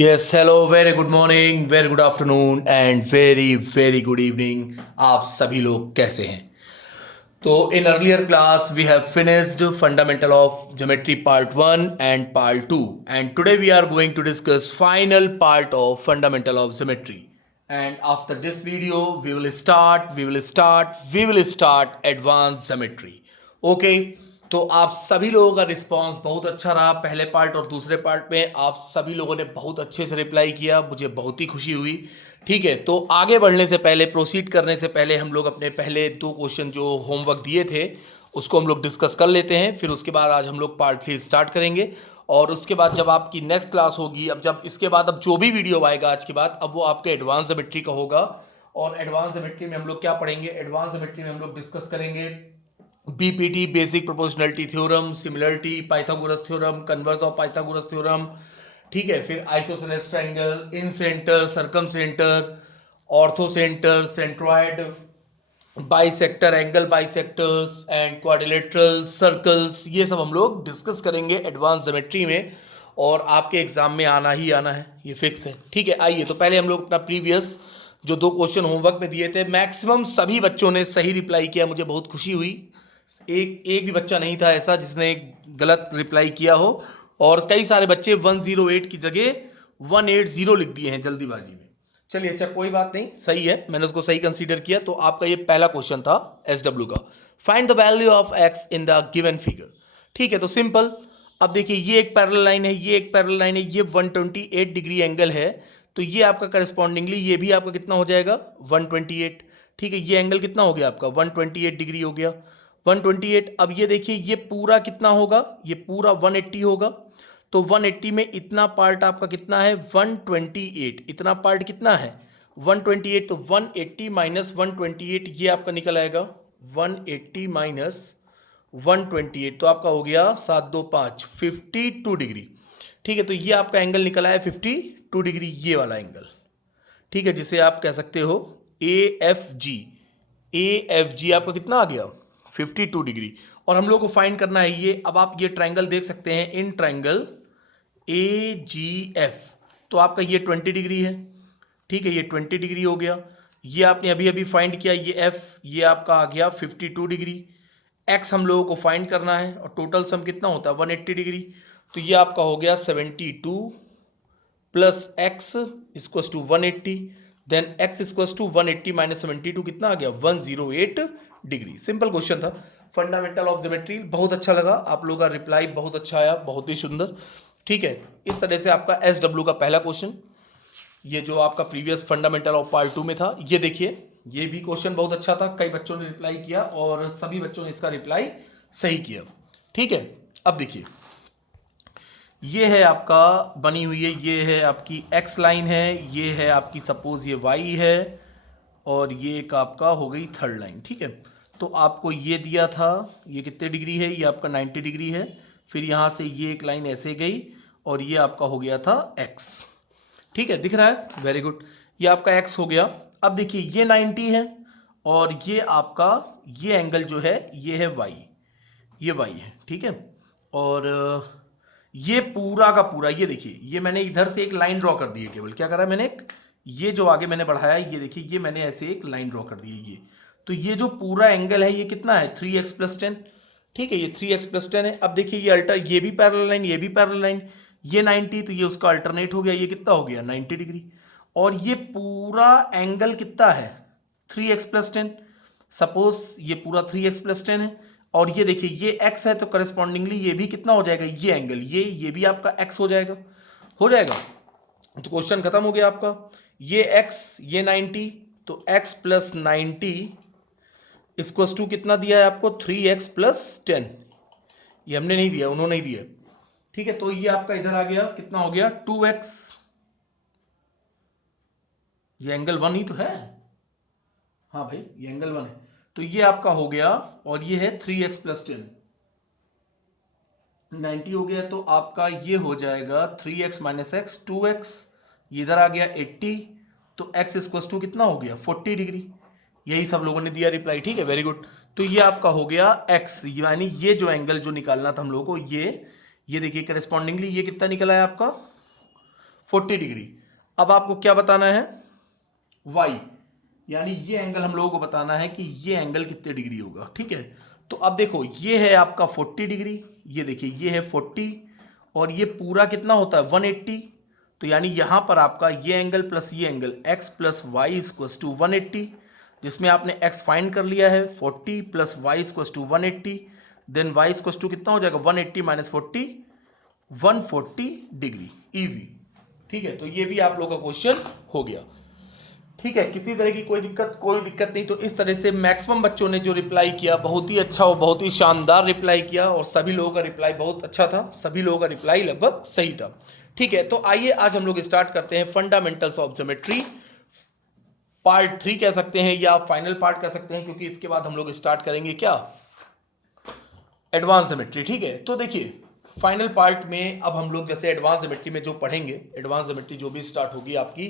Yes, hello, very good morning, very good afternoon and very good evening. आप सभी लोग कैसे हैं? तो in earlier class we have finished fundamental of geometry part 1 and part 2, and today we are going to discuss final part of fundamental of geometry. And after this video we will start advanced geometry. Okay. तो आप सभी लोगों का response बहुत अच्छा रहा पहले part और दूसरे पार्ट में। आप सभी लोगों ने बहुत अच्छे से रिप्लाई किया, मुझे बहुत ही खुशी हुई। ठीक है, तो आगे बढ़ने से पहले, प्रोसीड करने से पहले हम लोग अपने पहले 2 क्वेश्चन जो होमवर्क दिए थे उसको हम लोग डिस्कस कर लेते हैं। फिर उसके बाद आज हम लोग पार्ट 3 स्टार्ट करेंगे, और उसके बाद जब आपकी नेक्स्ट क्लास होगी, अब जब इसके बाद अब जो भी वीडियो आएगा आज के बाद, अब वो आपके एडवांस ज्योमेट्री का होगा। और एडवांस ज्योमेट्री में हम लोग क्या पढ़ेंगे? एडवांस ज्योमेट्री में हम लोग डिस्कस करेंगे BPT, basic proportionality theorem, similarity, Pythagoras theorem, converse of Pythagoras theorem. ठीक है, फिर isosceles triangle, incentre, circumcentre, orthocentre, centroid, bisector, angle bisectors and quadrilateral circles, ये सब हम लोग डिस्कस करेंगे एडवांस ज्योमेट्री में, और आपके एग्जाम में आना ही आना है, ये फिक्स है। ठीक है, आइए तो पहले हम लोग अपना प्रीवियस जो 2 क्वेश्चन होमवर्क में दिए थे, मैक्सिमम सभी बच्चों ने सही रिप्लाई किया, मुझे बहुत खुशी हुई। एक भी बच्चा नहीं था ऐसा जिसने गलत रिप्लाई किया हो, और कई सारे बच्चे 108 की जगह 180 लिख दिए हैं जल्दीबाजी में। चलिए, अच्छा कोई बात नहीं, सही है, मैंने उसको सही कंसीडर किया। तो आपका ये पहला क्वेश्चन था SW का, find the value of x in the given figure. ठीक है, तो सिंपल, अब देखिए ये एक पैरेलल लाइन है, ये एक पैरेलल लाइन है, ये 128 डिग्री एंगल है, तो ये आपका करस्पॉन्डिंगली ये भी आपका कितना हो जाएगा? 128। ठीक है, ये एंगल कितना हो गया आपका? 128 डिग्री हो गया, 128। अब ये देखिए ये पूरा कितना होगा? ये पूरा 180 होगा। तो 180 में इतना पार्ट आपका कितना है? 128। इतना पार्ट कितना है? 128। तो 180 माइनस 128 ये आपका निकल आएगा 180 माइनस 128, तो आपका हो गया 7 2 5 52 डिग्री। ठीक है, तो ये आपका एंगल निकला है 52 डिग्री, ये वाला एंगल। ठीक है, जिसे आप कह सकते हो AFG। AFG आपका कितना आ गया? 52 डिग्री। और हम लोग को फाइंड करना है ये, अब आप ये ट्राइंगल देख सकते हैं, इन ट्राइंगल AGF, तो आपका ये 20 डिग्री है। ठीक है, ये 20 डिग्री हो गया। ये आपने अभी अभी फाइंड किया, ये F, ये आपका आ गया 52 डिग्री। X हम लोगों को फाइंड करना है, और टोटल सम कितना होता है? 180 डिग्री। तो ये आपका हो गया 72 plus x equal to 180, then x equal to 180 minus 72 कितना आ गया? 108 डिग्री। सिंपल क्वेश्चन था, फंडामेंटल ऑफ ज्योमेट्री। बहुत अच्छा लगा, आप लोगों का रिप्लाई बहुत अच्छा आया, बहुत ही सुंदर। ठीक है, इस तरह से आपका SW का पहला क्वेश्चन, ये जो आपका प्रीवियस फंडामेंटल ऑफ पार्ट 2 में था, ये देखिए ये भी क्वेश्चन बहुत अच्छा था, कई बच्चों ने रिप्लाई किया और सभी बच्चों ने इसका रिप्लाई सही किया। ठीक है, अब देखिए ये है आपका बनी हुई है, ये है आपकी x लाइन है, ये है आपकी सपोज ये y है, और ये एक आपका हो गई थर्ड लाइन। ठीक है, तो आपको ये दिया था, ये कितने डिग्री है? ये आपका 90 डिग्री है। फिर यहाँ से ये एक लाइन ऐसे गई, और ये आपका हो गया था x। ठीक है, दिख रहा है? वेरी गुड, ये आपका x हो गया। अब देखिए ये 90 है, और ये आपका ये एंगल जो है ये है y, ये y है। ठीक है, और ये पूरा का पूरा, ये देखिए ये मैंने इधर से एक लाइन ड्रॉ कर दी है, केवल क्या करा है मैंने, ये जो आगे मैंने बढ़ाया, ये देखिए ये मैंने ऐसे एक लाइन ड्रॉ कर दी है। ये तो ये जो पूरा एंगल है ये कितना है? 3x plus 10। ठीक है, ये 3x प्लस 10 है। अब देखिए ये अल्टर, ये भी पैरेलल लाइन, ये भी पैरेलल लाइन, ये 90, तो ये उसका अल्टरनेट हो गया, ये कितना हो गया? 90 डिग्री। और ये पूरा एंगल कितना है? 3x plus 10। सपोज ये पूरा 3x प्लस 10 है, और ये देखिए ये x है, तो करस्पॉन्डिंगली ये भी कितना हो जाएगा? ये एंगल, ये भी आपका x हो जाएगा, हो जाएगा। तो क्वेश्चन खत्म हो गया आपका। ये x, ये 90, तो x प्लस 90 इक्वल्स टू कितना दिया है आपको? 3x plus 10। ये हमने नहीं दिया, उन्होंने ही दिया। ठीक है, तो ये आपका इधर आ गया, कितना हो गया? 2x। ये एंगल 1 ही तो है, हाँ भाई ये एंगल 1 है, तो ये आपका हो गया, और ये है 3x प्लस 10, 90 हो गया, तो आपका ये हो जाएगा 3x माइनस एक्स, 2x, ये इधर आ गया 80, तो x इक्वल टू कितना हो गया? 40 डिग्री। यही सब लोगों ने दिया रिप्लाई। ठीक है, वेरी गुड। तो ये आपका हो गया x, यानी ये जो एंगल जो निकालना था हम लोगों को, ये देखिए करस्पॉन्डिंगली ये कितना निकला है आपका? 40 डिग्री। अब आपको क्या बताना है, y, यानी ये एंगल हम लोगों को बताना है कि ये एंगल कितने डिग्री होगा। ठीक है, तो अब देखो ये है आपका 40 डिग्री, ये देखिए ये है 40 और ये पूरा कितना होता है 180। तो यानी यहां पर आपका ये एंगल प्लस ये angle x plus y equals to 180, जिसमें आपने x फाइंड कर लिया है 40 plus y equals to 180, then y equals to कितना हो जाएगा 180 माइनस 40, 140 डिग्री। इजी। ठीक है, तो ये भी आप लोगों का क्वेश्चन हो गया। ठीक है, किसी तरह की कोई दिक्कत नहीं। तो इस तरह से मैक्सिमम बच्चों ने जो रिप्लाई किया बहुत ही अच्छा और बहुत ही शानदार रिप्लाई किया, और सभी लोगों का रिप्लाई बहुत अच्छा था, सभी लोगों का रिप्लाई लगभग सही था। ठीक है, तो आइए आज हम लोग स्टार्ट करते हैं फंडामेंटल्स ऑफ ज्योमेट्री पार्ट 3 कह सकते हैं या फाइनल पार्ट कह सकते हैं, क्योंकि इसके बाद हम लोग स्टार्ट करेंगे क्या, एडवांस ज्योमेट्री। ठीक है, तो देखिए फाइनल पार्ट में अब हम लोग जैसे एडवांस ज्योमेट्री में जो पढ़ेंगे, एडवांस ज्योमेट्री जो भी स्टार्ट होगी आपकी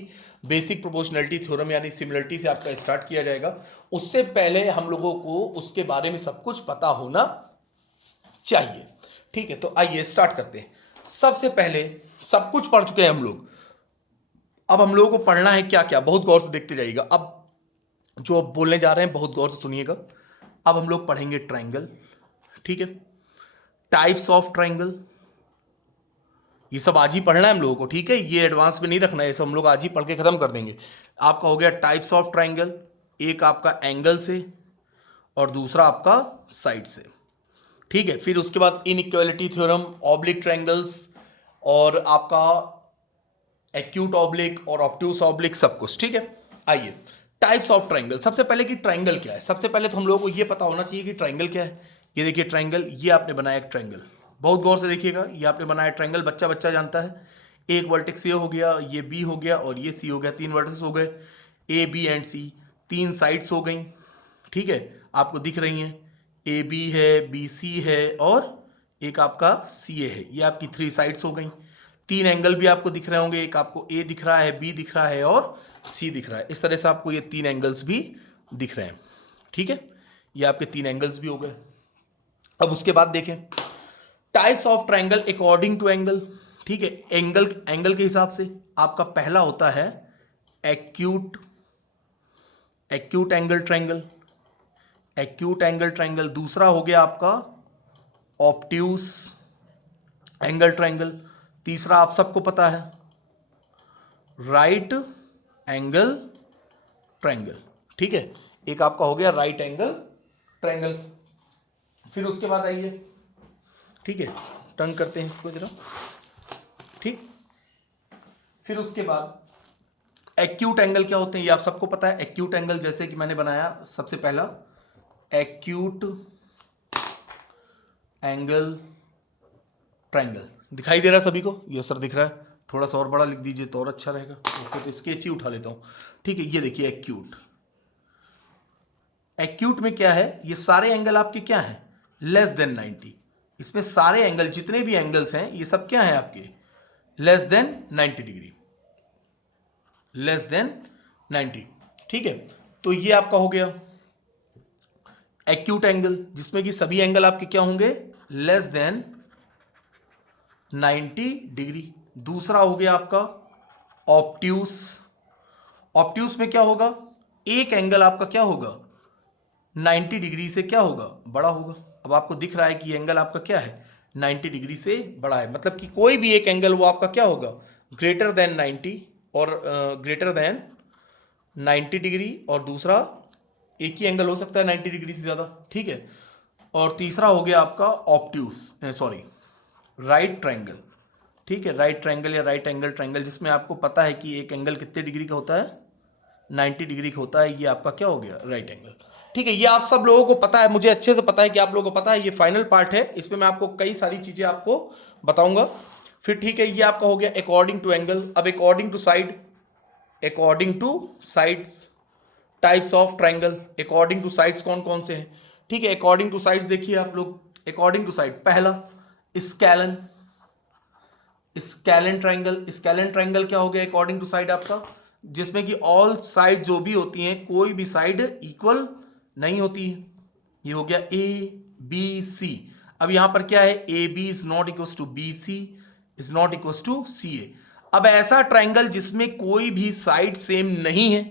बेसिक प्रोपोर्शनैलिटी थ्योरम यानी सिमिलरिटी से आपका स्टार्ट किया जाएगा। उससे पहले हम लोगों को उसके बारे में सब कुछ पता होना चाहिए। ठीक है, तो आइए स्टार्ट करते हैं। सबसे पहले सब कुछ पढ़ चुके हैं हम लोग, अब हम लोगों को पढ़ना है क्या क्या, बहुत गौर से देखते जाइएगा। अब जो अब बोलने जा रहे हैं बहुत गौर से सुनिएगा। अब हम लोग पढ़ेंगे ट्राइंगल, ठीक है, टाइप्स ऑफ ट्राइंगल, ये सब आज ही पढ़ना है हम लोगों को। ठीक है, ये एडवांस में नहीं रखना है, ये सब हम लोग आज ही पढ़ के खत्म कर देंगे। आपका हो गया टाइप्स ऑफ ट्राइंगल, एक आपका एंगल से और दूसरा आपका साइड से। ठीक है, फिर उसके बाद इनइक्वालिटी थ्योरम, ऑब्लिक ट्राइंगल्स और आपका एक्यूट ऑब्लिक और ऑब्ट्यूस ऑब्लिक, सब कुछ। ठीक है, आइए टाइप्स ऑफ ट्राइंगल। सबसे पहले कि ट्राइंगल क्या है, सबसे पहले तो हम लोगों को ये पता होना चाहिए कि ट्राइंगल क्या है। ये देखिए ट्राइंगल, ये आपने बनाया एक ट्राइंगल, बहुत गौर से देखिएगा, ये आपने बनाया ट्राइंगल, बच्चा बच्चा जानता है। एक वर्टेक्स ये हो गया, ये बी हो गया और ये सी हो गया, तीन वर्टेक्स हो गए, ए बी एंड सी, तीन साइड्स हो गई। ठीक है, आपको दिख रही हैं, ए बी है, बी सी है और एक आपका सी ए है, ये आपकी थ्री साइड्स हो गई। तीन एंगल भी आपको दिख रहे होंगे, एक आपको ए दिख रहा है, बी दिख रहा है और सी दिख रहा है। इस तरह से आपको ये तीन एंगल्स भी दिख रहे हैं। ठीक है, ये आपके तीन एंगल्स भी हो गए। अब उसके बाद देखें types of triangle according to angle. ठीक है, एंगल के हिसाब से आपका पहला होता है acute angle triangle, acute angle triangle. दूसरा हो गया आपका ऑब्ट्यूस एंगल ट्राइंगल। तीसरा आप सबको पता है राइट एंगल ट्राइंगल। ठीक है, एक आपका हो गया राइट एंगल ट्राइंगल। फिर उसके बाद आइए, ठीक है, टर्न करते हैं इसको जरा। ठीक, फिर उसके बाद एक्यूट एंगल क्या होते हैं ये आप सबको पता है। एक्यूट एंगल जैसे कि मैंने बनाया सबसे पहला एक्यूट एंगल ट्राइंगल, दिखाई दे रहा है सभी को, ये सर दिख रहा है, थोड़ा सा और बड़ा लिख दीजिए तो और अच्छा रहेगा। ओके, तो स्केच ही उठा लेता हूं। ठीक है, ये देखिए एक्यूट में क्या है, ये सारे एंगल आपके क्या हैं, लेस देन 90। इसमें सारे एंगल जितने भी एंगल्स हैं ये सब क्या हैं आपके, less than 90 degree, less than 90। ठीक है, तो ये आपका हो गया एक्यूट एंगल, जिसमें कि सभी एंगल आपके क्या होंगे, लेस देन 90 डिग्री। दूसरा हो गया आपका ऑब्ट्यूस, ऑब्ट्यूस में क्या होगा, एक एंगल आपका क्या होगा 90 डिग्री से क्या होगा, बड़ा होगा। अब आपको दिख रहा है कि एंगल आपका क्या है 90 डिग्री से बड़ा है, मतलब कि कोई भी एक एंगल वो आपका क्या होगा ग्रेटर देन 90 और ग्रेटर देन 90 डिग्री, और दूसरा एक ही एंगल हो सकता है 90 डिग्री से ज़्यादा। ठीक है, और तीसरा हो गया आपका ऑब्ट्यूस सॉरी राइट ट्राइंगल। ठीक है, राइट ट्राइंगल या राइट एंगल ट्राइंगल, जिसमें आपको पता है कि एक एंगल कितने डिग्री का होता है 90 डिग्री का होता है, ये आपका क्या हो गया राइट एंगल। ठीक है, ये आप सब लोगों को पता है, मुझे अच्छे से पता है कि आप लोगों को पता है। ये फाइनल पार्ट है, इसमें मैं आपको कई सारी चीजें आपको बताऊंगा। फिर ठीक है, ये आपका हो गया अकॉर्डिंग टू एंगल। अब according to side, according to sides, types of triangle according to sides कौन कौन से हैं। ठीक है, अकॉर्डिंग टू साइड्स देखिए आप लोग, अकॉर्डिंग टू साइड पहला scalene, scalene triangle. Scalene triangle क्या हो गया अकॉर्डिंग टू साइड आपका, जिसमें कि ऑल साइड जो भी होती हैं कोई भी साइड इक्वल नहीं होती है। ये हो गया ए बी सी। अब यहां पर क्या है, A B is not equal to B C, is not equal to C A. अब ऐसा ट्रायंगल जिसमें कोई भी साइड सेम नहीं है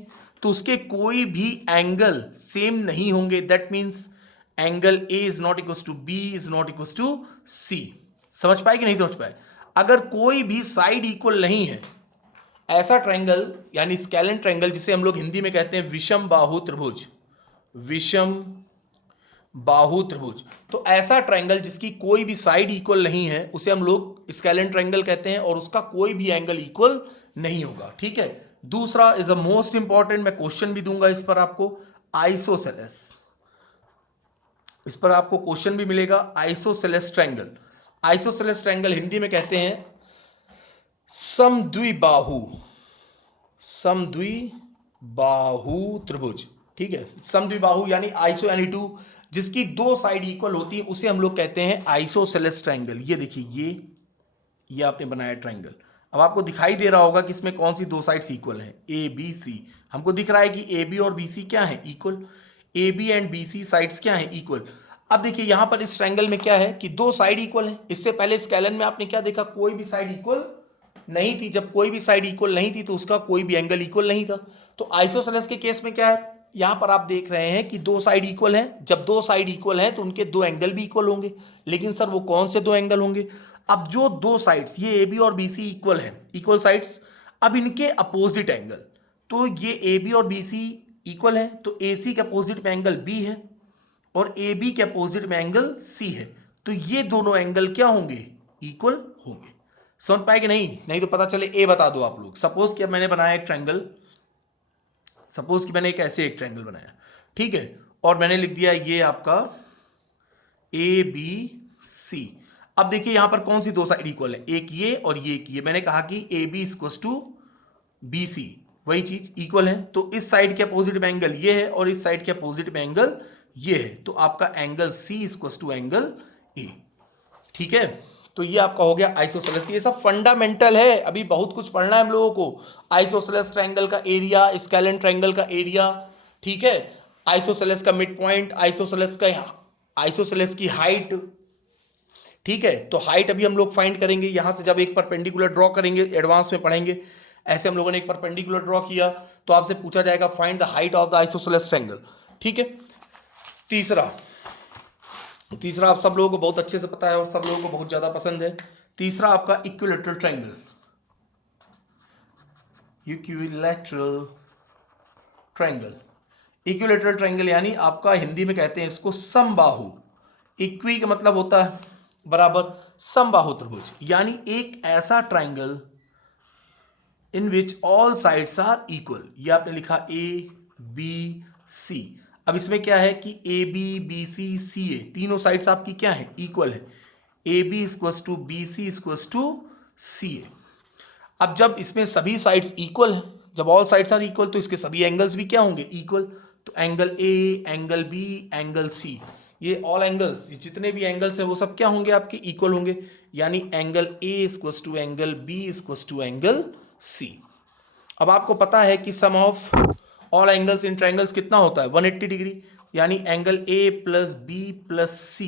तो उसके कोई भी एंगल सेम नहीं होंगे, that means angle A is not equal to B is not equal to C. समझ पाए कि नहीं समझ पाए? अगर कोई भी साइड इक्वल नहीं है, ऐसा ट्रायंगल यानी स्केलन ट्रायंगल जिसे हम लोग हिंदी में कहते हैं विषम बाहु त्रिभुज, विषम बाहु त्रिभुज, तो ऐसा ट्रायंगल जिसकी कोई भी साइड इक्वल नहीं है उसे हम लोग स्केलन ट्रायंगल कहते हैं और उसका कोई भी एंगल इक्वल नहीं होगा। ठीक है, दूसरा इज अ मोस्ट इंपॉर्टेंट, मैं क्वेश्चन भी दूंगा इस पर आपको, आइसोसेलेस। इस पर आपको क्वेश्चन भी मिलेगा, isosceles triangle. Isosceles triangle Hindi में कहते हैं समद्विबाहु, समद्विबाहु त्रिभुज। ठीक है, समद्विबाहु यानी आइसो यानी टू, जिसकी दो साइड इक्वल होती है उसे हम लोग कहते हैं आइसोसेलेस ट्रायंगल। ये देखिए, ये आपने बनाया ट्रायंगल। अब आपको दिखाई दे रहा होगा कि इसमें कौन सी दो साइड्स इक्वल हैं, ए बी सी। हमको दिख रहा है कि ए बी और बी सी क्या है, equal. A B and B C sides क्या है, इक्वल। अब देखिए यहां पर इस ट्रायंगल में क्या है कि दो साइड इक्वल है। इससे पहले स्केलन में आपने क्या देखा, कोई भी साइड इक्वल नहीं थी। जब कोई भी साइड इक्वल नहीं थी तो उसका कोई भी एंगल इक्वल नहीं था। तो आइसोसेलेस के केस में क्या है, यहां पर आप देख रहे हैं कि दो साइड इक्वल हैं। जब दो साइड इक्वल हैं तो उनके दो एंगल भी इक्वल होंगे। लेकिन सर वो कौन से दो एंगल होंगे? अब जो दो साइड्स, ये ए बी और बी सी इक्वल हैं, इक्वल साइड्स, अब इनके अपोजिट एंगल, तो ये ए बी और बी सी इक्वल है तो ए सी के अपोजिट में एंगल बी है और ए बी के अपोजिट में एंगल सी है। तो ये दोनों एंगल क्या होंगे, इक्वल होंगे। समझ पाए कि नहीं? नहीं तो पता चले ए बता दो आप लोग। सपोज कि अब मैंने बनाया एक ट्रायंगल, सपोज कि मैंने एक ऐसे एक ट्रायंगल बनाया, ठीक है, और मैंने लिख दिया ये आपका ए बी सी। अब देखिए यहां पर कौन सी दो साइड इक्वल है, एक ये और ये एक ये। मैंने कहा कि A B equal to B C, वही चीज इक्वल है। तो इस साइड के अपोजिट में एंगल ये है और इस साइड के अपोजिट में एंगल ये है। तो आपका angle C equal to angle A. ठीक है, तो ये आपका हो गया आइसोसेलेस। ये सब फंडामेंटल है, अभी बहुत कुछ पढ़ना है हम लोगों को। आइसोसेलेस ट्रायंगल का एरिया, स्केलन ट्रायंगल का एरिया, ठीक है, आइसोसेलेस का मिड पॉइंट, आइसोसेलेस की हाइट। ठीक है, तो हाइट अभी हम लोग फाइंड करेंगे यहां से जब एक परपेंडिकुलर ड्रॉ करेंगे, एडवांस में पढ़ेंगे। ऐसे हम लोगों ने एक परपेंडिकुलर ड्रॉ किया तो आपसे पूछा जाएगा find the height of the isosceles triangle. ठीक है, तीसरा आप सब लोगों को बहुत अच्छे से पता है और सब लोगों को बहुत ज्यादा पसंद है। तीसरा आपका equilateral triangle. Equilateral triangle, equilateral triangle यानी आपका हिंदी में कहते हैं इसको समबाहु। इक्वी का मतलब होता है बराबर, समबाहु त्रिभुज यानी एक ऐसा triangle in which all sides are equal. ये आपने लिखा ए बी सी। अब इसमें क्या है कि ए बी बी सी सी ए तीनों साइड्स आपकी क्या है, इक्वल है। A B equals to B C equals to C A. अब जब इसमें सभी साइड्स इक्वल है, जब ऑल साइड्स आर इक्वल तो इसके सभी एंगल्स भी क्या होंगे, इक्वल। तो angle A, angle B, angle C, ये ऑल एंगल्स, जितने भी एंगल्स हैं वो सब क्या होंगे, आपके इक्वल होंगे। यानी angle A equals to angle B equals to angle C. अब आपको पता है कि sum of all angles in triangles कितना होता है, 180 डिग्री। यानी angle A plus B plus C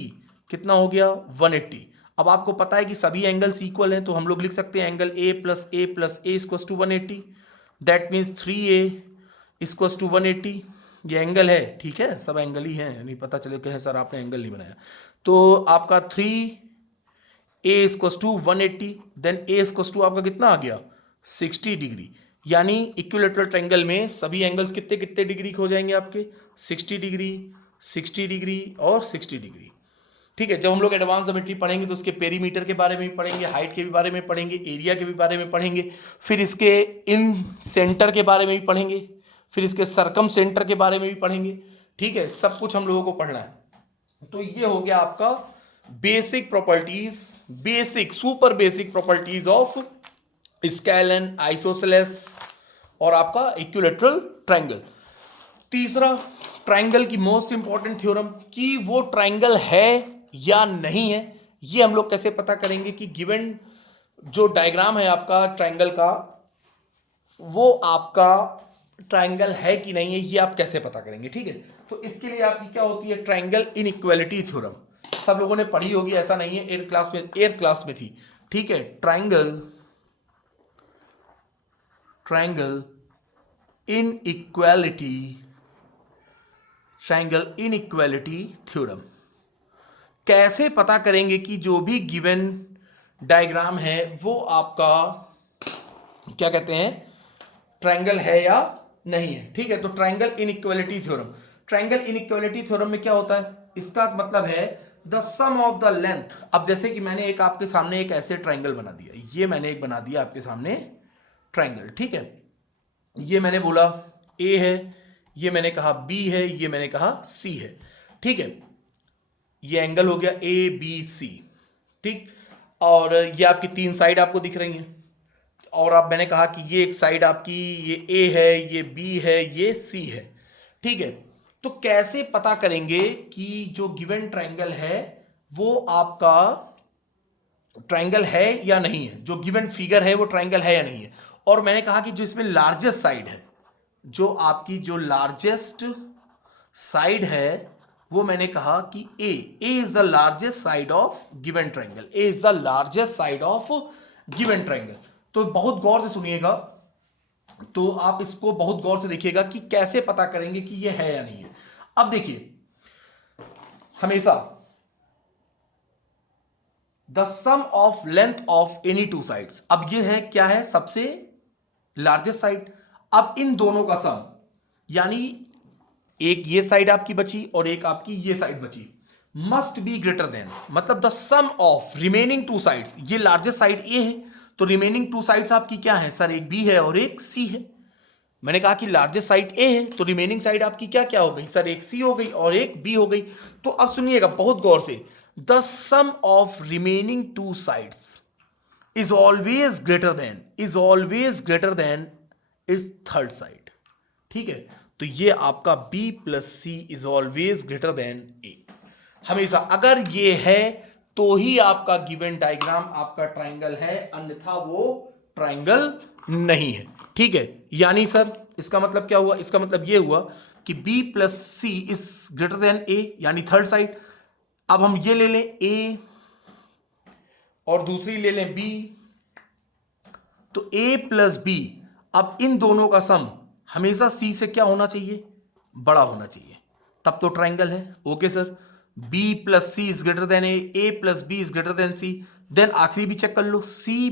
कितना हो गया, 180। अब आपको पता है कि सभी एंगल्स इक्वल हैं तो हम लोग लिख सकते हैं angle A plus A plus A equals to 180। That means 3a equals to 180। ये एंगल है, ठीक है, सब एंगल ही हैं, नहीं पता चले कहें सर आपने एंगल नहीं बनाया। तो आपका 3a equals to 180, then a equals to आपका कितना आ गया, 60 डिग्री। यानी इक्विलैटरल ट्रायंगल में सभी एंगल्स कितने कितने डिग्री हो जाएंगे आपके, 60 डिग्री, 60 डिग्री और 60 डिग्री। ठीक है, जब हम लोग एडवांस ज्योमेट्री पढ़ेंगे तो उसके पेरीमीटर के बारे में भी पढ़ेंगे, हाइट के भी बारे में पढ़ेंगे, एरिया के भी बारे में पढ़ेंगे, फिर इसके इन सेंटर के बारे में भी पढ़ेंगे, फिर इसके सरकम सेंटर के बारे में भी पढ़ेंगे। ठीक है, सब कुछ हम लोगों को पढ़ना है। तो ये हो गया आपका basic properties, basic super basic properties of scalene, isosceles और आपका इक्विलैटरल ट्रायंगल। तीसरा, ट्रायंगल की मोस्ट इंपॉर्टेंट थ्योरम कि वो ट्रायंगल है या नहीं है। ये हम लोग कैसे पता करेंगे कि गिवन जो डायग्राम है आपका ट्रायंगल का, वो आपका ट्रायंगल है कि नहीं है, ये आप कैसे पता करेंगे। ठीक है, तो इसके लिए आपकी क्या होती है, ट्रायंगल इनइक्वालिटी थ्योरम। सब लोगों ने पढ़ी होगी, ऐसा नहीं है, 8th क्लास में थी। ठीक है, ट्रायंगल ट्रायंगल इनइक्वालिटी थ्योरम। कैसे पता करेंगे कि जो भी गिवन डायग्राम है वो आपका क्या कहते हैं, ट्रायंगल है या नहीं है। ठीक है, तो triangle inequality theorem, triangle inequality theorem में क्या होता है, इसका मतलब है the sum of the length. अब जैसे कि मैंने एक आपके सामने एक ऐसे ट्रायंगल बना दिया, ये मैंने एक बना दिया आपके सामने ट्रायंगल। ठीक है, ये मैंने बोला ए है, ये मैंने कहा बी है, ये मैंने कहा सी है। ठीक है, ये एंगल हो गया ए बी सी। ठीक, और ये आपकी तीन साइड आपको दिख रही हैं, और आप मैंने कहा कि ये एक साइड आपकी ये ए है, ये बी है, ये सी है। ठीक है, तो कैसे पता करेंगे कि जो गिवन ट्रायंगल है वो आपका ट्रायंगल है या नहीं है, जो गिवन फिगर है वो ट्रायंगल है या नहीं है। और मैंने कहा कि जो इसमें लार्जेस्ट साइड है, जो आपकी जो लार्जेस्ट साइड है वो मैंने कहा कि A is the largest side of given triangle, A is the largest side of given triangle. तो बहुत गौर से सुनिएगा, तो आप इसको बहुत गौर से देखिएगा कि कैसे पता करेंगे कि ये है या नहीं है। अब देखिए, हमेशा the sum of length of any two sides, अब ये है क्या है, सबसे लार्जेस्ट साइड। अब इन दोनों का सम, यानी एक ये साइड आपकी बची और एक आपकी ये साइड बची, मस्ट बी ग्रेटर देन, मतलब the sum of remaining two sides. ये लार्जेस्ट साइड ए है, तो रिमेनिंग टू साइड्स आपकी क्या है सर, एक बी है और एक सी है। मैंने कहा कि लार्जेस्ट साइड ए है, तो रिमेनिंग साइड आपकी क्या क्या हो गई सर, एक सी हो गई और एक बी हो गई। तो अब सुनिएगा बहुत गौर से, the sum of remaining two sides is always greater than is third side. ठीक है, तो ये आपका b plus C is always greater than A. हमेशा अगर ये है तो ही आपका गिवन डायग्राम आपका ट्रायंगल है, अन्यथा वो ट्रायंगल नहीं है। ठीक है, यानी सर इसका मतलब क्या हुआ, इसका मतलब ये हुआ कि b plus C is greater than A, यानी थर्ड साइड। अब हम ये ले लें a और दूसरी ले लें b, तो a प्लस b, अब इन दोनों का सम हमेशा c से क्या होना चाहिए, बड़ा होना चाहिए, तब तो ट्रायंगल है। Okay sir, b plus C is greater than a plus B is greater than c। Then आखिरी भी चेक कर लो, c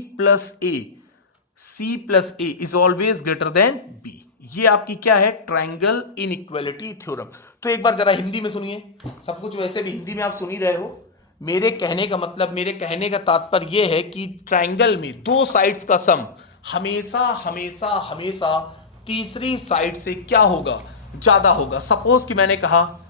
plus a is always greater than b। ये आपकी क्या है, ट्रायंगल इनइक्वालिटी थ्योरम। तो एक बार जरा हिंदी में सुनिए, सब कुछ वैसे भी हिंदी में आप सुन ही रहे हो। मेरे कहने का मतलब, मेरे कहने का तात्पर्य यह है कि ट्रायंगल में दो साइड्स का सम हमेशा हमेशा हमेशा तीसरी साइड से क्या होगा, ज्यादा होगा। सपोज कि मैंने कहा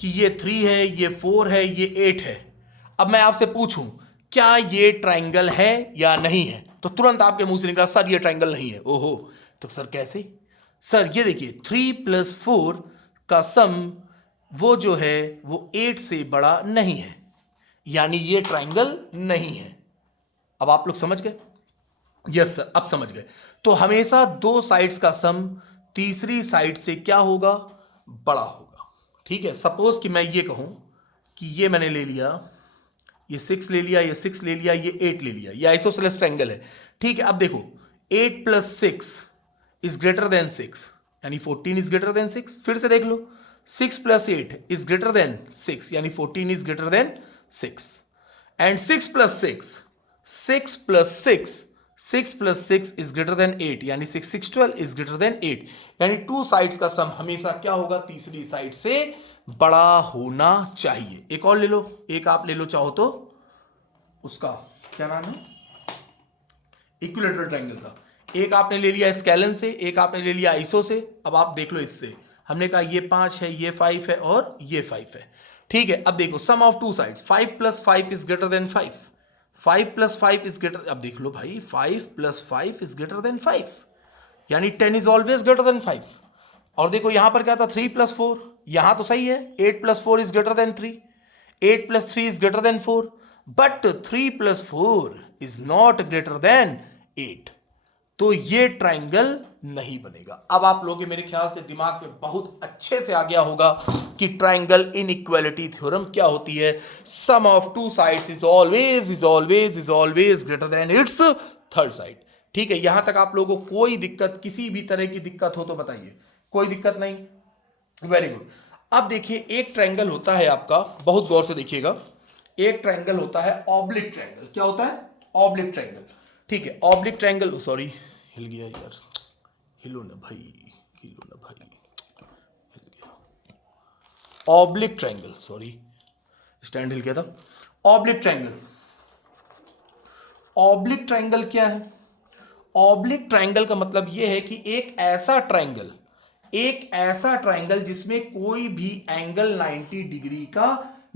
कि ये 3 है, ये 4 है, ये 8 है। अब मैं आपसे पूछूं क्या ये ट्रायंगल है या नहीं है, तो तुरंत आपके मुंह से निकला सर ये ट्रायंगल नहीं है। ओहो, तो सर कैसे, सर ये देखिए 3 प्लस 4 का सम वो जो है वो 8 से बड़ा नहीं है, यानी ये ट्रायंगल नहीं है। अब आप लोग समझ गए, यस सर अब समझ गए। तो हमेशा दो साइड्स का सम तीसरी साइड से क्या होगा, बड़ा होगा। ठीक है, सपोज कि मैं ये कहूं कि ये मैंने ले लिया, ये 6 ले लिया, ये 6 ले लिया, ये 8 ले लिया, ये आइसोसेलेस ट्रायंगल है। ठीक है, अब देखो 8 प्लस 6 इज ग्रेटर देन 6, यानी 14 इज ग्रेटर देन 6। फिर से देख लो, 6 प्लस 8 इज ग्रेटर देन 6, यानी 14 is greater then 6। And 6 plus 6 is greater then 8, यानी 6 6 12 इज ग्रेटर देन 8। यानी टू साइड्स का सम हमेशा क्या होगा, तीसरी साइड से बड़ा होना चाहिए। एक और ले लो, एक आप ले लो चाहो तो, उसका क्या नाम है, इक्विलैटरल ट्रायंगल का। एक आपने ले लिया स्केलन से, एक आपने ले लिया आइसो से। अब आप देख लो, इससे हमने कहा ये 5 है, ये 5 है और ये 5 है। ठीक है, अब देखो sum of two sides, 5 plus 5 is greater than 5, 5 plus 5 is greater, अब देख लो भाई 5 प्लस 5 इज ग्रेटर देन 5, यानी 10 इज ऑलवेज ग्रेटर देन 5। और देखो यहां पर क्या था, 3 प्लस 4, यहां तो सही है, 8 plus 4 is greater then 3, 8 plus 3 is greater then 4, but 3 plus 4 is not greater than 8, तो ये ट्रायंगल नहीं बनेगा। अब आप लोगों के मेरे ख्याल से दिमाग में बहुत अच्छे से आ गया होगा कि ट्रायंगल इनइक्वालिटी थ्योरम क्या होती है। Sum of two sides is always greater than its third side. ठीक है, यहां तक आप लोगों को कोई दिक्कत, किसी भी तरह की दिक्कत हो तो बताइए, कोई दिक्कत नहीं, वेरी गुड। अब देखिए एक ट्रायंगल होता है आपका, बहुत गौर से देखिएगा, एक ट्रायंगल होता है ऑब्लिक ट्रायंगल। क्या होता है? Oblique triangle. ठीक है, ऑब्लिक ट्रायंगल, सॉरी हिल गया यार, हिलो ना भाई, हिलो ना भाई, हिल गया। ऑब्लिक ट्रायंगल, सॉरी स्टैंड हिल गया था। ऑब्लिक ट्रायंगल, ऑब्लिक ट्रायंगल क्या है? ऑब्लिक ट्रायंगल का मतलब यह है कि एक ऐसा ट्रायंगल, एक ऐसा ट्रायंगल जिसमें कोई भी एंगल 90 डिग्री का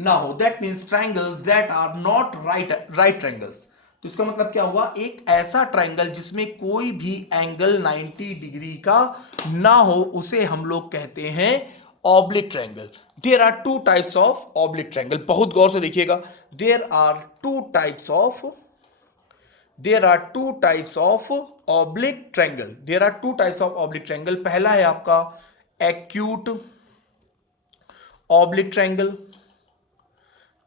ना हो, that means triangles that are not right triangles. तो इसका मतलब क्या हुआ? एक ऐसा ट्रायंगल जिसमें कोई भी एंगल 90 डिग्री का ना हो उसे हम लोग कहते हैं oblique triangle. There are two types of oblique triangle, बहुत गौर से देखिएगा। There are two types of, there are two types of oblique triangle, there are two types of oblique triangle। पहला है आपका acute oblique triangle,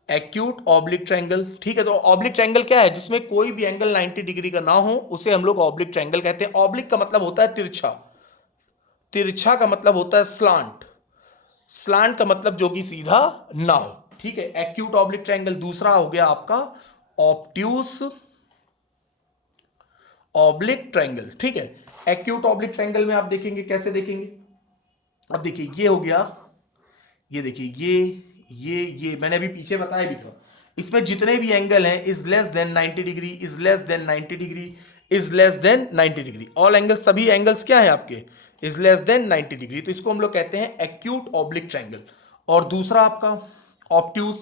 acute oblique triangle। ठीक है, तो oblique triangle क्या है? जिसमें कोई भी एंगल 90 डिग्री का ना हो उसे हम लोग oblique triangle कहते हैं। oblique का मतलब होता है तिरछा, तिरछा का मतलब होता है स्लांट, स्लांट का मतलब जो कि सीधा ना हो। ठीक है, acute oblique triangle। दूसरा हो गया आपका obtuse ऑब्लिक ट्रायंगल। ठीक है, एक्यूट ऑब्लिक ट्रायंगल में आप देखेंगे, कैसे देखेंगे? अब देखिए ये हो गया, ये देखिए ये मैंने अभी पीछे बताया भी था, इसमें जितने भी एंगल हैं is less then 90 degree, is less then 90 degree, is less then 90 degree, all angle, सभी एंगल्स क्या है आपके? Is less then 90 degree. तो इसको हम लोग कहते हैं एक्यूट ऑब्लिक ट्रायंगल। और दूसरा आपका ऑब्ट्यूज,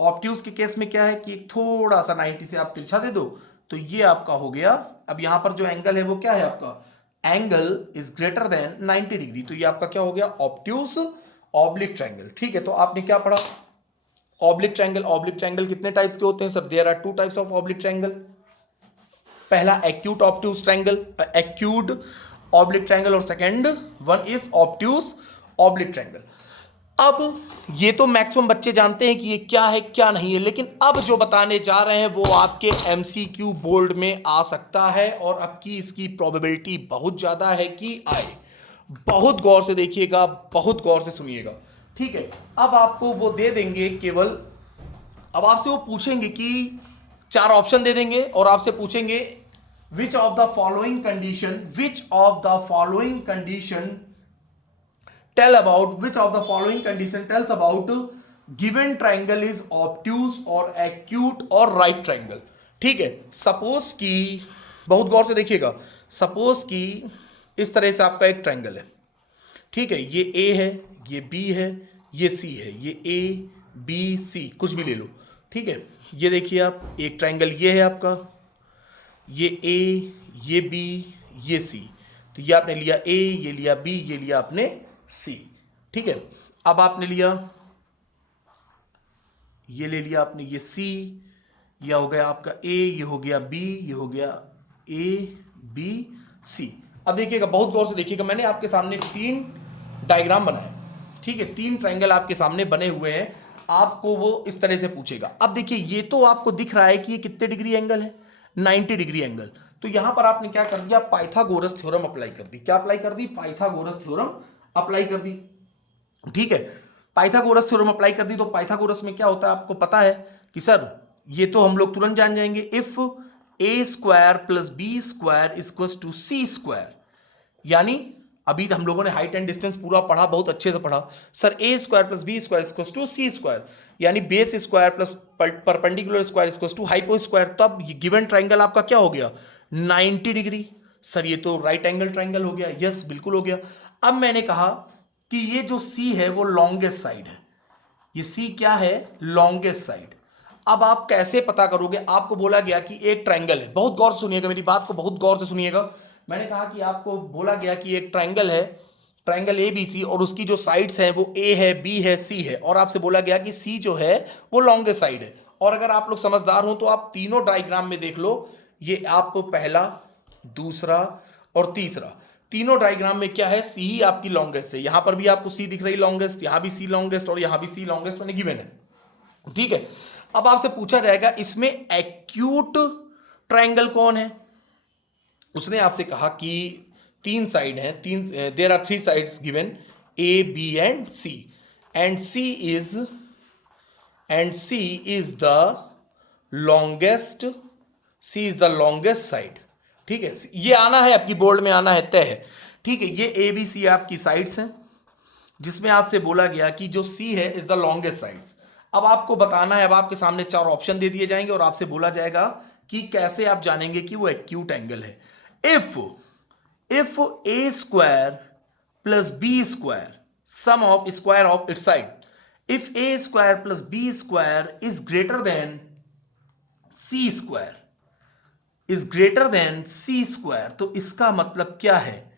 ऑब्ट्यूज के केस में क्या है कि थोड़ा सा 90 से आप तिरछा दे दो तो ये आपका हो गया। अब यहां पर जो एंगल है वो क्या है आपका? Angle is greater than 90 degree, तो ये आपका क्या हो गया? Obtuse oblique triangle. ठीक है, तो आपने क्या पढ़ा? Oblique triangle. ऑब्लिक ट्रायंगल कितने टाइप्स के होते हैं sir? There are two types of oblique triangle. पहला acute obtuse triangle, acute oblique triangle, और second one is obtuse oblique triangle. अब ये तो मैक्सिमम बच्चे जानते हैं कि ये क्या है क्या नहीं है, लेकिन अब जो बताने जा रहे हैं वो आपके एमसीक्यू बोर्ड में आ सकता है और अब की इसकी प्रोबेबिलिटी बहुत ज़्यादा है कि आए। बहुत गौर से देखिएगा, बहुत गौर से सुनिएगा। ठीक है, अब आपको वो दे देंगे केवल, अब आपसे वो पूछेंगे कि चार ऑप्शन दे देंगे और आपसे पूछेंगे which of the following condition, which of the following condition tell about, which of the following condition tells about given triangle is obtuse or acute or right triangle। ठीक है, सपोज कि, बहुत गौर से देखिएगा, सपोज कि इस तरह से आपका एक ट्रायंगल है। ठीक है, ये ए है, ये बी है, ये सी है, ये ए बी सी कुछ भी ले लो। ठीक है, ये देखिए आप, एक ट्रायंगल ये है आपका, ये ए, ये बी, ये सी, तो ये आपने लिया ए, ये लिया बी, ये लिया आपने सी। ठीक है, अब आपने लिया, ये ले लिया आपने, ये सी, यह हो गया आपका ए, ये हो गया बी, ये हो गया ए बी सी। अब देखिएगा, बहुत गौर से देखिएगा, मैंने आपके सामने तीन डायग्राम बनाया। ठीक है, तीन ट्रायंगल आपके सामने बने हुए हैं, आपको वो इस तरह से पूछेगा। अब देखिए ये तो आपको दिख रहा है कि ये कितने डिग्री एंगल है? 90 डिग्री एंगल। तो यहां पर आपने क्या कर दिया? पाइथागोरस थ्योरम अप्लाई कर दी। क्या अप्लाई कर दी? पाइथागोरस थ्योरम अप्लाई कर दी। ठीक है, पाइथागोरस थ्योरम अप्लाई कर दी। तो पाइथागोरस में क्या होता है आपको पता है कि सर, ये तो हम लोग तुरंत जान जाएंगे, if A square plus B square equals to C square, यानी अभी हम लोगों ने हाइट एंड डिस्टेंस पूरा पढ़ा, बहुत अच्छे से पढ़ा। Sir A square plus B square equals to C square, यानी base square plus perpendicular square equals to hypo square. तब ये गिवन ट्रायंगल आपका क्या हो गया? 90 डिग्री। सर ये तो राइट एंगल ट्रायंगल हो गया। यस, बिल्कुल हो गया। अब मैंने कहा कि ये जो सी है वो लॉन्गेस्ट साइड है, ये सी क्या है? Longest side. अब आप कैसे पता करोगे? आपको बोला गया कि एक ट्रायंगल है, बहुत गौर से सुनिएगा, मेरी बात को बहुत गौर से सुनिएगा। मैंने कहा कि आपको बोला गया कि एक ट्रायंगल है, ट्रायंगल ए बी सी, और उसकी जो साइड्स हैं वो ए है, बी है, सी है, और आपसे बोला गया कि सी जो है वो लॉन्गेस्ट साइड है। और अगर आप लोग समझदार हो तो आप तीनों डायग्राम में देख लो, ये आप पहला, दूसरा और तीसरा, तीनों डायग्राम में क्या है? सी ही आपकी लॉन्गेस्ट है। यहां पर भी आपको सी दिख रही लॉन्गेस्ट, यहां भी सी लॉन्गेस्ट, और यहां भी सी लॉन्गेस्ट मैंने गिवन है। ठीक है, अब आपसे पूछा जाएगा इसमें एक्यूट ट्रायंगल कौन है? उसने आपसे कहा कि तीन साइड हैं, तीन, there are three sides given, A B and C, and C is the longest, C is the longest side. ठीक है, ये आना है आपकी बोर्ड में, आना है, तय है। ठीक है, ये ए बी सी आपकी साइड्स हैं, जिसमें आपसे बोला गया कि जो सी है इज द लॉन्गेस्ट साइड्स। अब आपको बताना है, अब आपके सामने चार ऑप्शन दे दिए जाएंगे और आपसे बोला जाएगा कि कैसे आप जानेंगे कि वो एक्यूट एंगल है। If A square plus B square sum of square of its side, if A square plus B square is greater than C square, is greater than C square, तो इसका मतलब क्या है,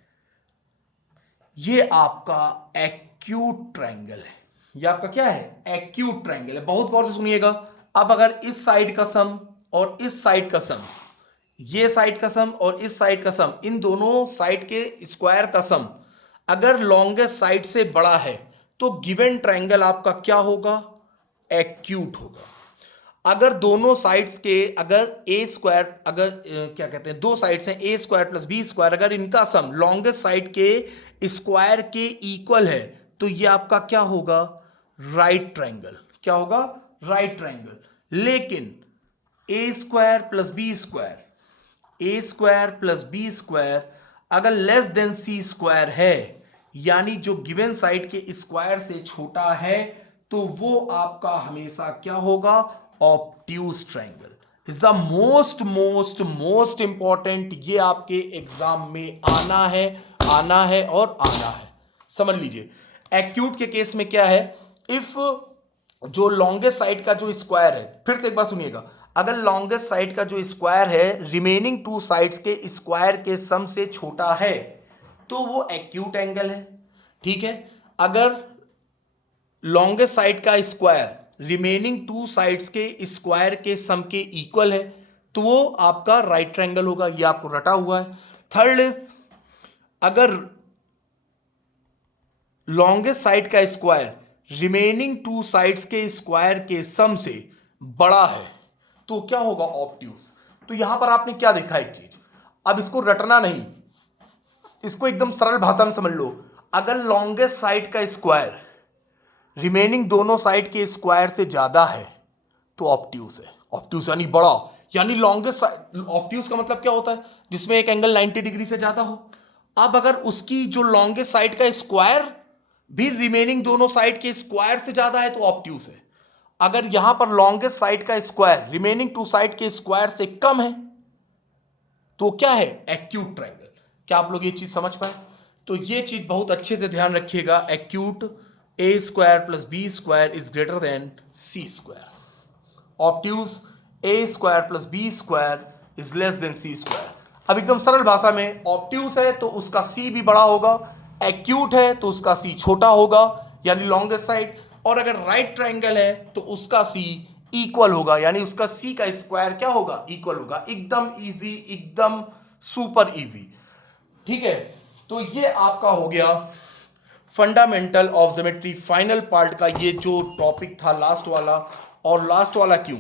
ये आपका एक्यूट ट्रायंगल है। ये आपका क्या है, एक्यूट ट्रायंगल है। बहुत गौर से सुनिएगा। अब अगर इस साइड का सम और इस साइड का सम, ये साइड का सम और इस साइड का सम, इन दोनों साइड के स्क्वायर का सम अगर लॉन्गेस्ट साइड से बड़ा है तो गिवन ट्रायंगल आपका क्या होगा, एक्यूट होगा। अगर दोनों साइड्स के, अगर ए स्क्वायर, अगर क्या कहते हैं, दो साइड्स हैं ए स्क्वायर प्लस बी स्क्वायर, अगर इनका सम लॉन्गेस्ट साइड के स्क्वायर के इक्वल है तो ये आपका क्या होगा, राइट ट्रायंगल। क्या होगा, राइट ट्रायंगल। लेकिन ए स्क्वायर प्लस बी स्क्वायर, ए स्क्वायर प्लस बी स्क्वायर अगर लेस देन सी स्क्वायर है, यानी जो गिवन साइड के स्क्वायर से छोटा है, तो वो आपका हमेशा क्या होगा, obtuse triangle. Is the most most most important, ये आपके एग्जाम में आना है, आना है और आना है, समझ लीजिए। एक्यूट के केस में क्या है, इफ जो लॉन्गेस्ट साइड का जो स्क्वायर है, फिर से एक बार सुनिएगा, अगर लॉन्गेस्ट साइड का जो स्क्वायर है रिमेनिंग टू साइड्स के स्क्वायर के सम से छोटा है तो वो एक्यूट एंगल है। ठीक है, अगर लॉन्गेस्ट साइड का स्क्वायर रिमेनिंग टू साइड्स के स्क्वायर के सम के इक्वल है तो वो आपका राइट ट्रायंगल होगा। ये आपको रटा हुआ है। थर्ड इज, अगर लॉन्गेस्ट साइड का स्क्वायर रिमेनिंग टू साइड्स के स्क्वायर के सम से बड़ा है तो क्या होगा, ऑब्ट्यूज। तो यहां पर आपने क्या देखा, एक चीज, अब इसको रटना नहीं, इसको एकदम सरल भाषा में समझ लो। अगर लॉन्गेस्ट साइड का स्क्वायर रिमेनिंग दोनों साइड के स्क्वायर से ज्यादा है तो ऑब्ट्यूज है। ऑब्ट्यूज यानी बड़ा, यानी लॉन्गेस्ट साइड, ऑब्ट्यूज का मतलब क्या होता है, जिसमें एक एंगल 90 डिग्री से ज्यादा हो। अब अगर उसकी जो लॉन्गेस्ट साइड का स्क्वायर भी रिमेनिंग दोनों साइड के स्क्वायर से ज्यादा है तो ऑब्ट्यूज है। अगर यहां पर लॉन्गेस्ट साइड का स्क्वायर रिमेनिंग टू साइड के स्क्वायर से कम है तो क्या है, एक्यूट ट्रायंगल। क्या आप लोग ये चीज समझ पाए? तो ये चीज बहुत अच्छे से ध्यान रखिएगा। Acute, A square plus B square is greater than C square. Obtuse, A square plus B square is less than C square. अब एकदम सरल भाषा में, ऑब्ट्यूज है तो उसका सी भी बड़ा होगा, एक्यूट है तो उसका सी छोटा होगा, यानी लॉन्गेस्ट साइड। और अगर राइट ट्रायंगल है तो उसका सी इक्वल होगा, यानी उसका सी का स्क्वायर क्या होगा, इक्वल होगा। एकदम इजी, एकदम सुपर इजी। ठीक है, तो ये आपका हो गया fundamental of geometry final part का ये जो टॉपिक था लास्ट वाला। और लास्ट वाला क्यों,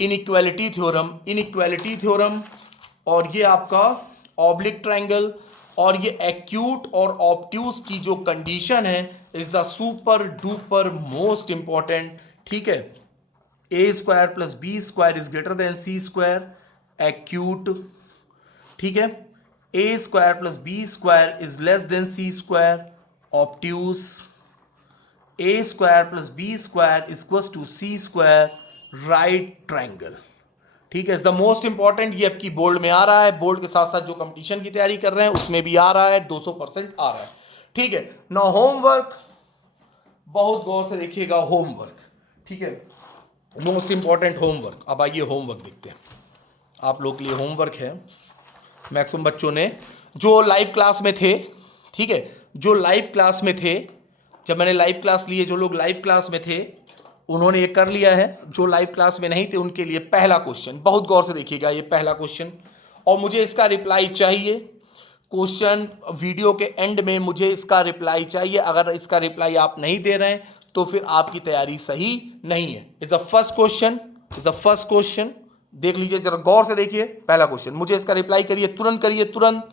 इनइक्वालिटी थ्योरम, इनइक्वालिटी थ्योरम, और ये आपका ऑब्लिक ट्रायंगल, और ये एक्यूट और ऑब्ट्यूज की जो कंडीशन है is the super duper most important. ठीक है, A square plus B square is greater than C square, acute. ठीक है, A square plus B square is less than C square, obtuse. A square plus B square is equal to C square, right triangle. ठीक है, is the most important. ये आपकी board में आ रहा है, board के साथ साथ जो कंपटीशन की तैयारी कर रहे हैं उसमें भी आ रहा है, 200% आ रहा है। ठीक है, नाउ होमवर्क, बहुत गौर से देखिएगा होमवर्क। ठीक है, मोस्ट इंपॉर्टेंट होमवर्क। अब आइए होमवर्क देखते हैं। आप लोग के लिए होमवर्क है, मैक्सिमम बच्चों ने जो लाइव क्लास में थे, ठीक है, जो लाइव क्लास में थे, जब मैंने लाइव क्लास लिए, जो लोग लाइव क्लास में थे उन्होंने ये कर लिया है। जो लाइव क्लास में नहीं थे उनके लिए पहला क्वेश्चन, बहुत गौर से देखिएगा, ये पहला क्वेश्चन, और मुझे इसका रिप्लाई चाहिए। क्वेश्चन वीडियो के एंड में मुझे इसका रिप्लाई चाहिए। अगर इसका रिप्लाई आप नहीं दे रहे हैं तो फिर आपकी तैयारी सही नहीं है। Is the first question, is the first question, देख लीजिए जरा गौर से देखिए पहला क्वेश्चन, मुझे इसका रिप्लाई करिए तुरंत।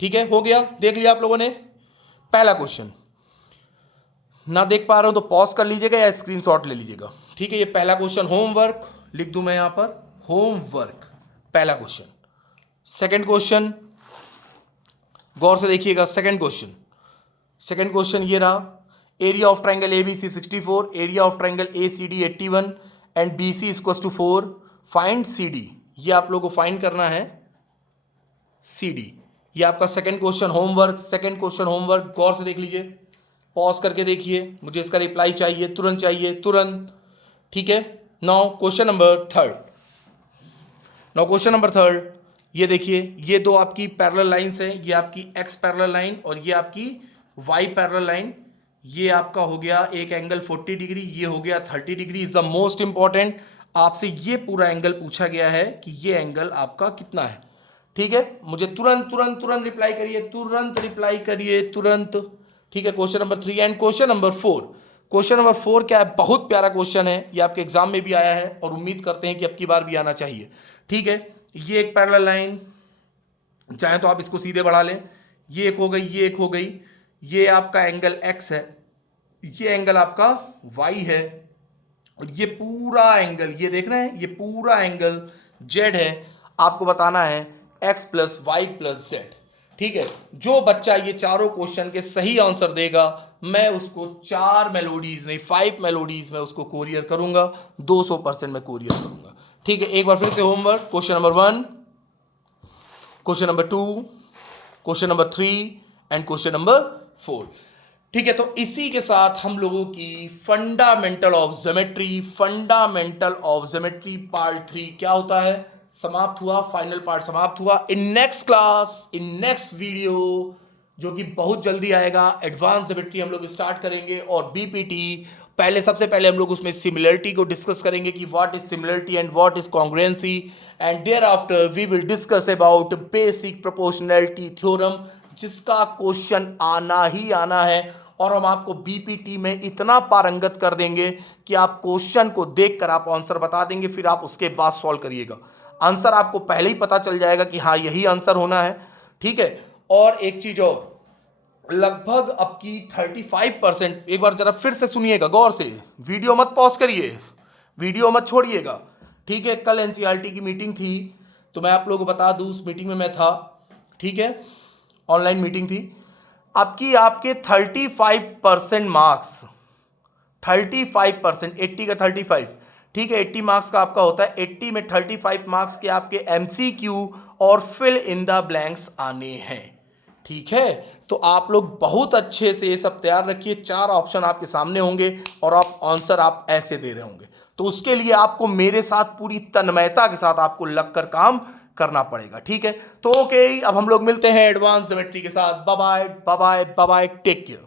ठीक है, हो गया, देख लिया आप लोगों ने पहला क्वेश्चन। ना देख पा रहे हो तो पॉज कर लीजिएगा या स्क्रीनशॉट ले लीजिएगा। ठीक है, ये पहला क्वेश्चन होमवर्क लिख दूं मैं यहां पर, होमवर्क पहला क्वेश्चन। सेकंड क्वेश्चन गौर से देखिएगा, सेकंड क्वेश्चन ये रहा, area of triangle ABC 64, area of triangle ACD 81 and BC equals to 4, find CD. ये आप लोगों को फाइंड करना है सीडी। ये आपका सेकंड क्वेश्चन होमवर्क, गौर से देख लीजिए, पॉज करके देखिए, मुझे इसका रिप्लाई चाहिए तुरंत। ठीक है, नाउ क्वेश्चन नंबर थर्ड, ये देखिए, ये दो आपकी पैरेलल लाइंस हैं, ये आपकी एक्स पैरेलल लाइन और ये आपकी वाई पैरेलल लाइन। ये आपका हो गया एक एंगल 40 डिग्री, ये हो गया 30 degree. Is the most important, आपसे ये पूरा एंगल पूछा गया है कि ये एंगल आपका कितना है। ठीक है, मुझे तुरंत रिप्लाई करिए तुरंत। ठीक है, question number 3 and question number 4 क्या है, बहुत प्यारा क्वेश्चन है, ये आपके एग्जाम में भी आया है और उम्मीद करते हैं कि अब की बार भी आना चाहिए। ठीक है, ये एक पैरेलल लाइन, चाहे तो आप इसको सीधे बढ़ा लें, ये एक हो गई, ये आपका एंगल x है, ये एंगल आपका y है और ये पूरा एंगल, ये देख रहे हैं, ये पूरा एंगल z है। आपको बताना है x plus Y plus z। ठीक है, जो बच्चा ये चारों क्वेश्चन के सही आंसर देगा, मैं उसको 4 मेलोडीज नहीं 5 मेलोडीज में उसको कोरियर करूंगा, 200% में कोरियर करूंगा। ठीक है, एक बार फिर से homework, question number 1, question number 2, question number 3 and question number 4। ठीक है, तो इसी के साथ हम लोगों की फंडामेंटल ऑफ ज्योमेट्री पार्ट 3 क्या होता है, समाप्त हुआ, फाइनल पार्ट समाप्त हुआ। इन नेक्स्ट वीडियो जो कि बहुत जल्दी आएगा, एडवांस ज्योमेट्री हम लोग स्टार्ट करेंगे और बीपीटी सबसे पहले हम लोग उसमें सिमिलरिटी को डिस्कस करेंगे कि what is similarity and what is congruency, and thereafter we will discuss about basic proportionality theorem, जिसका क्वेश्चन आना ही आना है। और हम आपको बीपीटी में इतना पारंगत कर देंगे कि आप क्वेश्चन को देखकर आप आंसर बता देंगे, फिर आप उसके बाद सॉल्व करिएगा। आंसर आपको पहले ही पता चल जाएगा कि हाँ यही आंसर होना है। ठीक है, और एक चीज और, लगभग आपकी 35%, एक बार जरा फिर से सुनिएगा गौर से, वीडियो मत पॉज करिए, वीडियो मत छोड़िएगा। ठीक है, कल एनसीईआरटी की मीटिंग थी, तो मैं आप लोगों को बता दूं, उस मीटिंग में मैं था। ठीक है, ऑनलाइन मीटिंग थी। आपके 35% मार्क्स, 35%, 80 का 35, ठीक है, 80 मार्क्स का आपका होता है, 80 में 35 मार्क्स के आपके एमसीक्यू और फिल इन द ब्लैंक्स आने हैं। ठीक है, तो आप लोग बहुत अच्छे से ये सब तैयार रखिए, 4 ऑप्शन आपके सामने होंगे और आप आंसर आप ऐसे दे रहे होंगे, तो उसके लिए आपको मेरे साथ पूरी तन्मयता के साथ आपको लगकर काम करना पड़ेगा। ठीक है, तो ओके, अब हम लोग मिलते हैं एडवांस ज्योमेट्री के साथ। Bye bye, take care.